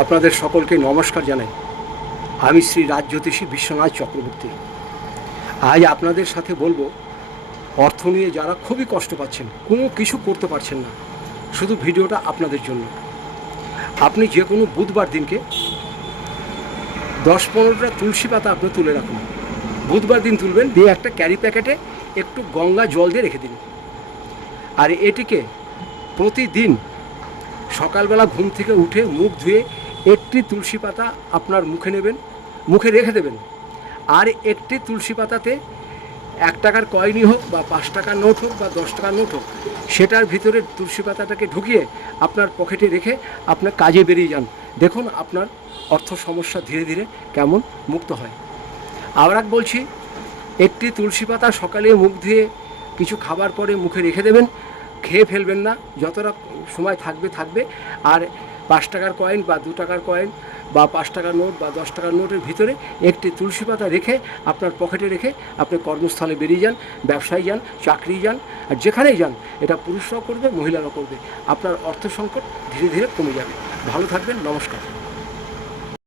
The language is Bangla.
আপনাদের সকলকে নমস্কার জানাই। আমি শ্রী রাজজ্যোতিষী বিশ্বনাথ চক্রবর্তী। আজ আপনাদের সাথে বলবো অর্থ নিয়ে যারা খুবই কষ্ট পাচ্ছেন, কোনো কিছু করতে পারছেন না, শুধু ভিডিওটা আপনাদের জন্য। আপনি যে কোনো বুধবার দিনকে 10-15টা তুলসী পাতা আপনি তুলে রাখুন। বুধবার দিন তুলবেন, দিয়ে একটা ক্যারি প্যাকেটে একটু গঙ্গা জল দিয়ে রেখে দিন। আর এটিকে প্রতিদিন সকালবেলা ঘুম থেকে উঠে মুখ ধুয়ে একটি তুলসী পাতা আপনার মুখে নেবেন, মুখে রেখে দেবেন। আর একটি তুলসী পাতাতে 1 টাকার কয়েনই হোক বা 5 টাকার নোট হোক বা 10 টাকার নোট হোক, সেটার ভিতরে তুলসী পাতাটাকে ঢুকিয়ে আপনার পকেটে রেখে আপনার কাজে বেরিয়ে যান। দেখুন আপনার অর্থ সমস্যা ধীরে ধীরে কেমন মুক্ত হয়। আবার বলছি, একটি তুলসী পাতা সকালে মুখ ধুয়ে কিছু খাবার পরে মুখে রেখে দেবেন, খেয়ে ফেলবেন না, যতটা সময় থাকবে। আর 5 টাকার কয়েন বা 2 টাকার কয়েন বা 5 টাকার নোট বা 10 টাকার নোটের ভিতরে একটি তুলসী পাতা রেখে আপনার পকেটে রেখে আপনি কর্মস্থলে বেরিয়ে যান, ব্যবসায় যান, চাকরি যান, আর যেখানেই যান, এটা পুরুষরাও করবে, মহিলারাও করবে। আপনার অর্থ সংকট ধীরে ধীরে কমে যাবে। ভালো থাকবেন, নমস্কার।